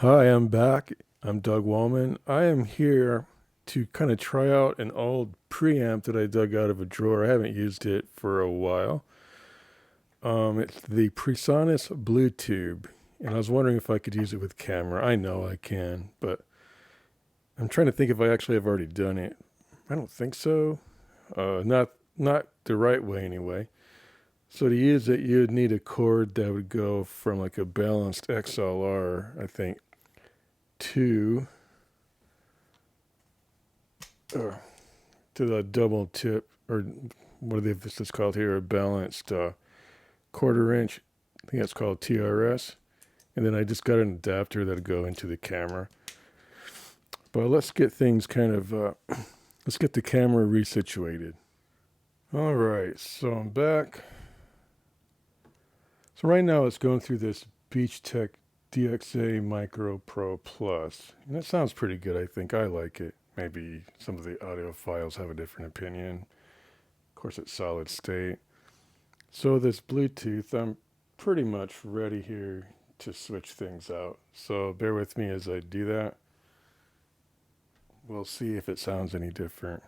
Hi, I'm back. I'm Doug Wallman. I am here to kind of try out an old preamp that I dug out of a drawer. I haven't used it for a while. It's the Presonus Bluetube, and I was wondering if I could use it with camera. I know I can, but I'm trying to think if I actually have already done it. I don't think so. Not the right way anyway. So to use it, you'd need a cord that would go from like a balanced XLR, I think, to uh, to the double tip, or what are they, this is called here, a balanced quarter inch. I think that's called TRS. And then I just got an adapter that'll go into the camera. But let's get things kind of, let's get the camera resituated. All right, so I'm back. So right now it's going through this Beachtek DXA Micro Pro Plus. And that sounds pretty good, I think. I like it. Maybe some of the audiophiles have a different opinion. Of course, it's solid state. So this Bluetooth, I'm pretty much ready here to switch things out. So bear with me as I do that. We'll see if it sounds any different.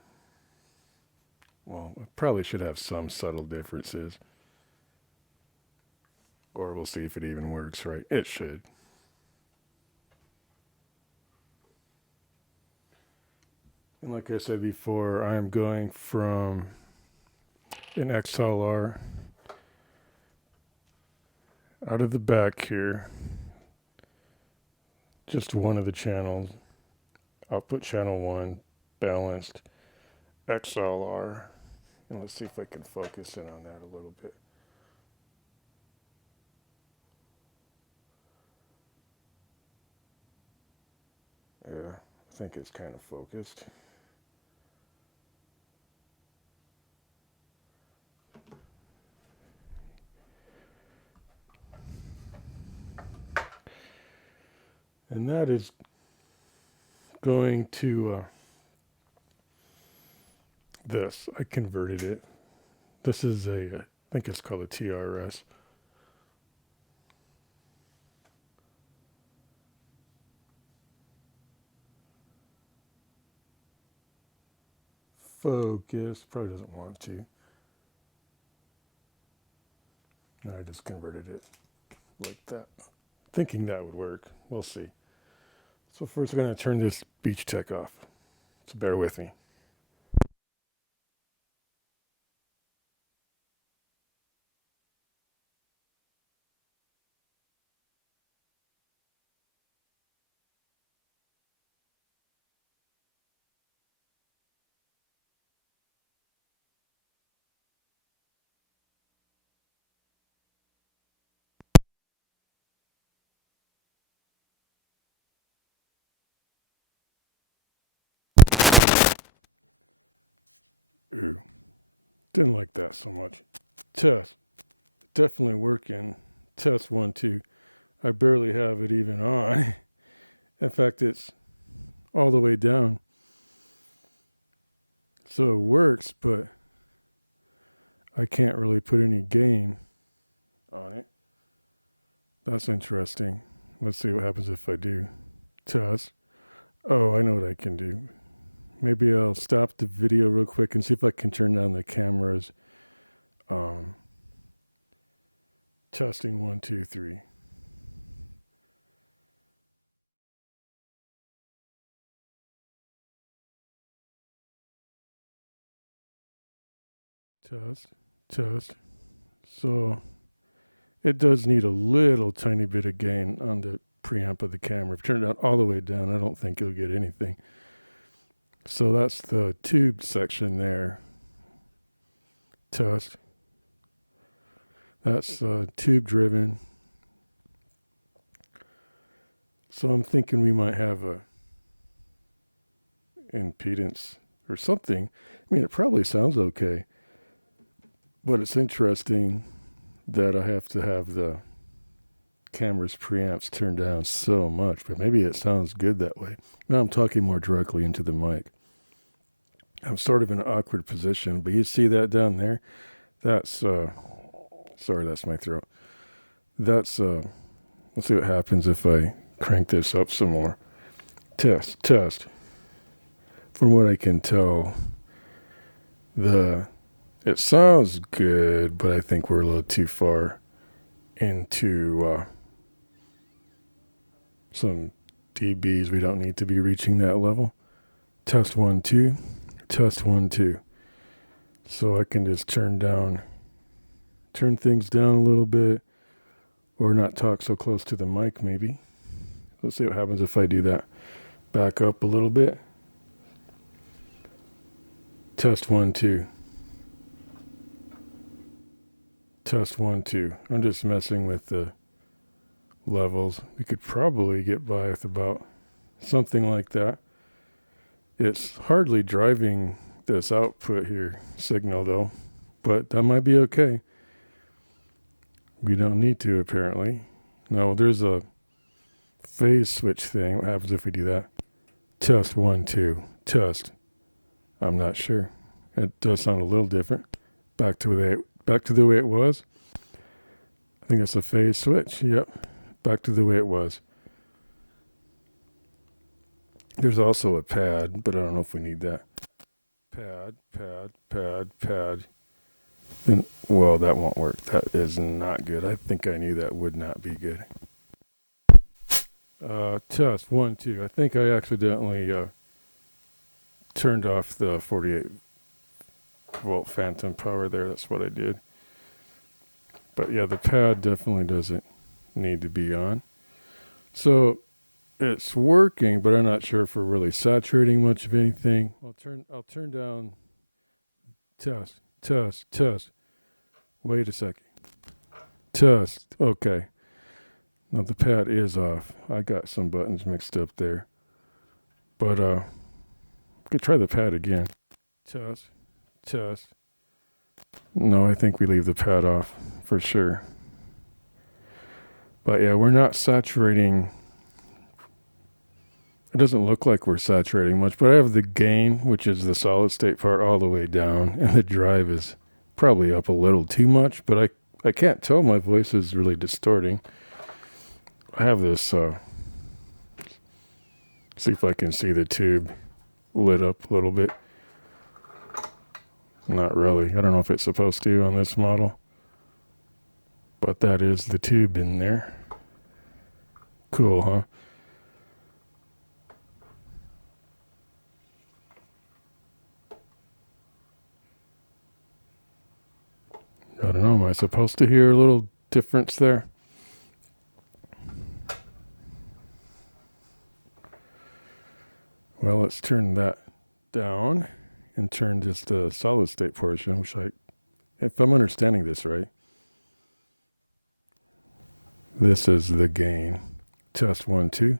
Well, it probably should have some subtle differences. Or we'll see if it even works right. It should. And like I said before, I'm going from an XLR out of the back here. Just one of the channels. Output channel 1, balanced XLR. And let's see if I can focus in on that a little bit. Yeah, I think it's kind of focused. And that is going to this. I converted it. This is I think it's called a TRS. Focus. Probably doesn't want to. No, I just converted it like that. Thinking that would work. We'll see. So first we're going to turn this Beachtek off. So bear with me. Ooh, didn't like that so much. Test. Definitely working. Test 1, 2. I barely have it even on. In fact, it's all the way down. So it works, but I can't really put any gain on it. That's interesting. Let's see what happens if I do. Test. Oh, I know what I can do. Maybe I'll stop the video real quick and see if I can turn down the cameras. Testing 1, 2, 3. Test, test. So it does need a little tiny bit of gain on the preamp of the camera. If you turn it down all the way down, I don't think you'll get anything. So that's the tube section there. Test. That's tube driven. So I'm thinking we might have a impedance or something. I mean, it probably sounds okay. But it's interesting that I have to have the camera's preamps turned down so much, but maybe it sounds good that way. Now I'm talking more directly into the mic. I'm sort of in an awkward position, but you see that down there? That's, sorry, that's my throat. That's, let's see what happens if I crank this up some more. Test, test. From what I can tell, it sounds good, but I think we're a little too far into some dBs. We don't need to be reaching that level. Test 1, 2. Test 1, 2. So I can just turn things down a little bit, or not talk so close to the mic maybe. Let's see what happens if I do that. Back up a little bit. Test 1, 2. Test 1, 2. I'm just messing with the levels. We could probably get by with about something like that. It's hardly driving this output here signal though, but that might be okay. We don't need to apparently. No, there's a phase switch thing. What happens if we do that? Test 1, 2. Test. I'm not sure. It does sound a little different. Back to the way it was. I think that's a phase switch. Yep. Back to the way it was. There's also a pad, but I don't know if we need that. Pad. Then, well, that won't work. That is not good. I think I knew that would not be good. Test 1, 2. I think I accidentally turned off the 48 volt phantom power there. That's what I did. But yeah, the pad definitely doesn't need to be on. So it's working, but I'm not sure if we're really saturating much of anything. I'll turn down. Test. Wait a second. Test. Okay. Now the pad is off. I got some buttons mixed up there. But we could try the pad again. Test. No, I think we leave the pad off for sure. But yeah, we're not saturating. It doesn't look like we're saturating much, but I have the gain, which is the solid state part, all the way down, and the drive is probably up a little too much, but I can't tell my voice is really distorting. I have this, see if I can see the tube lit up a little bit. Not really. I don't know if it's supposed to on this model, but that is the tube in there. Cool, huh? I don't know, am I supposed to hear a little difference there? Well, let's turn that down and turn just the solid state portion, which if I'm understanding this right, this is the gain. Test 1, 2.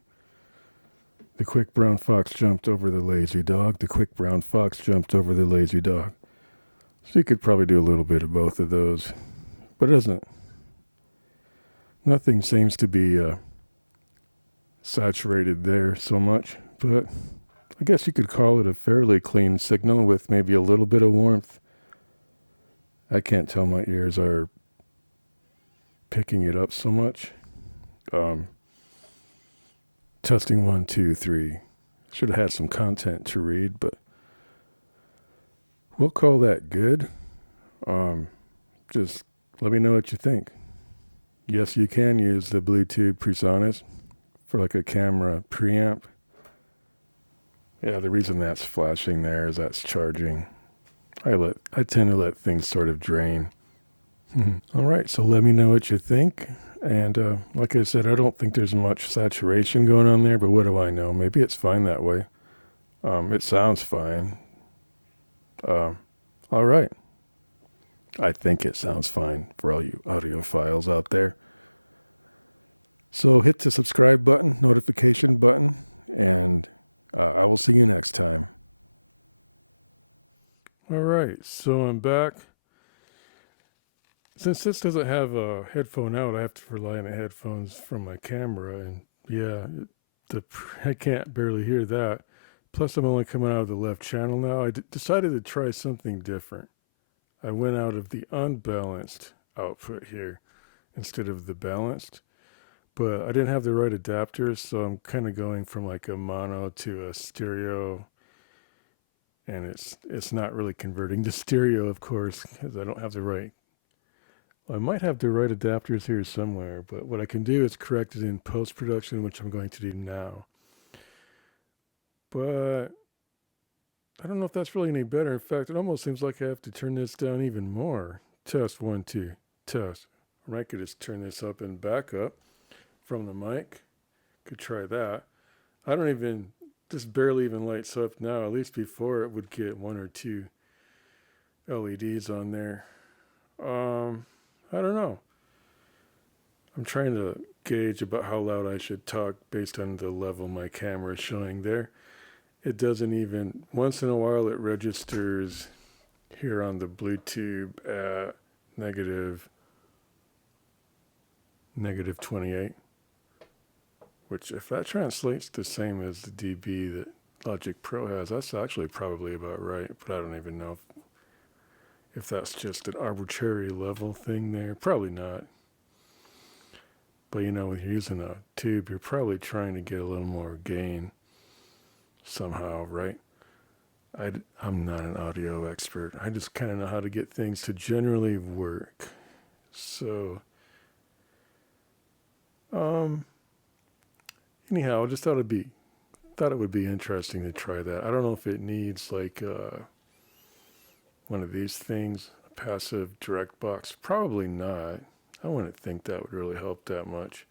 The quick brown fox jumped over the lazy dog. The quick brown fox jumped over the lazy dog. So you could probably do a little bit of both of those, but nothing seems to be saturated there so much, but I guess you could call it a fairly clean signal with maybe a little bit of warmth. I can't tell, my ears are picking it up so much. Testing 1, 2, 3. Should have had some content to read, but we'll call that good. Just let me know what you think. Yes, you can use the Bluetube Presonus for like a camera preamp. Yeah, the reason that's flashing there is that's charging. I tend to let things sort of drain. All right, so let me know what you think. And like I said, I don't think there's much saturation going on there, but what do I know? Maybe it's fine that way. It sounds fine. All right. I think it sounds fine for all you audiophiles out there. So hit the subscribe button, notification button, and I will see you next time. All right, so I'm back. Since this doesn't have a headphone out, I have to rely on the headphones from my camera, and yeah, I can't barely hear that. Plus, I'm only coming out of the left channel now. I decided to try something different. I went out of the unbalanced output here instead of the balanced. but I didn't have the right adapters, so I'm kind of going from like a mono to a stereo, and it's not really converting to stereo, of course, because I don't have the right. Well, I might have the right adapters here somewhere, but what I can do is correct it in post-production, which I'm going to do now. But I don't know if that's really any better. In fact, it almost seems like I have to turn this down even more. Test 1, 2, test. Or I could just turn this up and back up from the mic. Could try that. I don't even, this barely even lights up now. At least before it would get 1 or 2 LEDs on there. I don't know. I'm trying to gauge about how loud I should talk based on the level my camera is showing there. It doesn't even, once in a while it registers here on the Bluetube at negative 28, which if that translates the same as the dB that Logic Pro has, that's actually probably about right, but I don't even know if that's just an arbitrary level thing there. Probably not. But you know, with using a tube, you're probably trying to get a little more gain somehow, right? I'm not an audio expert. I just kind of know how to get things to generally work. So, anyhow, I just thought it would be interesting to try that. I don't know if it needs like one of these things, a passive direct box. Probably not. I wouldn't think that would really help that much.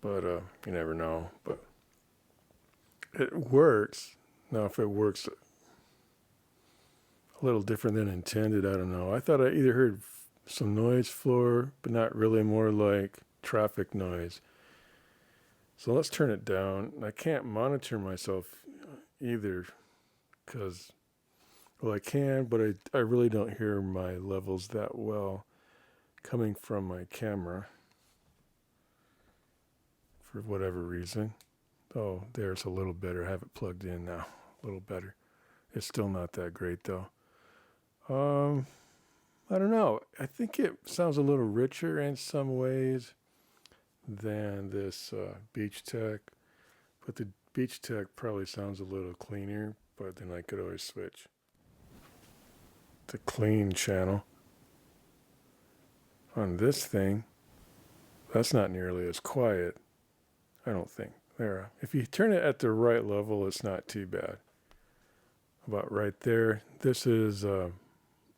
But you never know. But it works. Now, if it works a little different than intended, I don't know. I thought I either heard some noise floor, but not really, more like traffic noise. So let's turn it down. I can't monitor myself either because, well, I can, but I really don't hear my levels that well coming from my camera for whatever reason. Oh, there's a little better. I have it plugged in now. A little better. It's still not that great though. I don't know. I think it sounds a little richer in some ways than this Beachtek, but the Beachtek probably sounds a little cleaner, but then I could always switch to clean channel. On this thing, that's not nearly as quiet, I don't think. There, if you turn it at the right level, it's not too bad. About right there. This is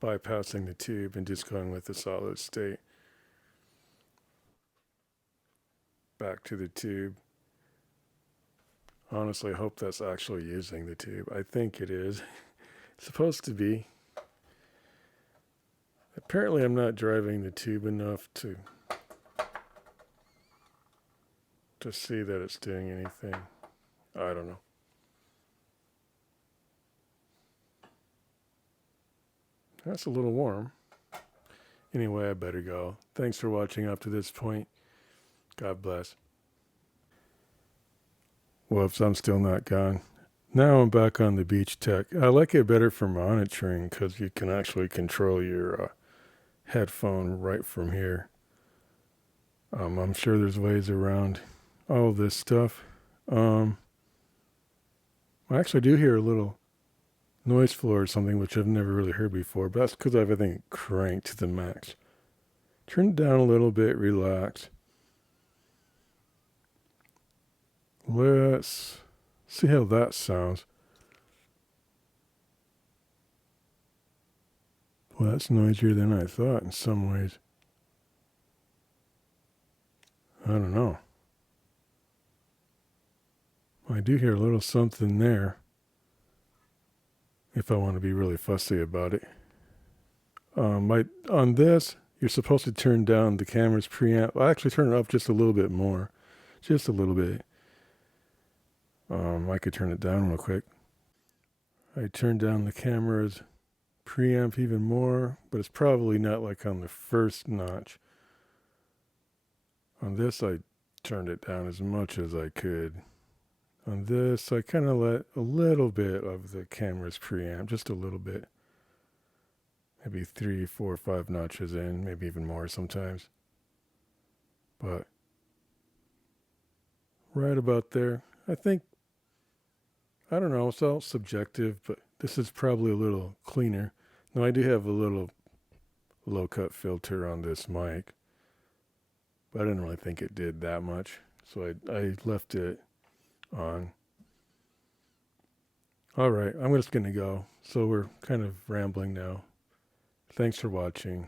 bypassing the tube and just going with the solid state. Back to the tube. Honestly, I hope that's actually using the tube. I think it is. It's supposed to be. Apparently I'm not driving the tube enough to see that it's doing anything. I don't know. That's a little warm. Anyway, I better go. Thanks for watching up to this point. God bless. Whoops, I'm still not gone. Now I'm back on the Beachtek. I like it better for monitoring because you can actually control your headphone right from here. I'm sure there's ways around all this stuff. I actually do hear a little noise floor or something, which I've never really heard before, but that's because I have everything cranked to the max. Turn it down a little bit, relax. Let's see how that sounds. Well, that's noisier than I thought in some ways. I don't know. I do hear a little something there, if I want to be really fussy about it. On this, you're supposed to turn down the camera's preamp. I actually turn it up just a little bit more. Just a little bit. I could turn it down real quick. I turned down the camera's preamp even more, but it's probably not like on the first notch. On this, I turned it down as much as I could. On this, I kind of let a little bit of the camera's preamp, just a little bit. Maybe 3, 4, 5 notches in, maybe even more sometimes. But right about there. I think, I don't know, it's all subjective, but this is probably a little cleaner. Now I do have a little low cut filter on this mic, but I didn't really think it did that much, so I left it on. All right, I'm just going to go. So we're kind of rambling now. Thanks for watching.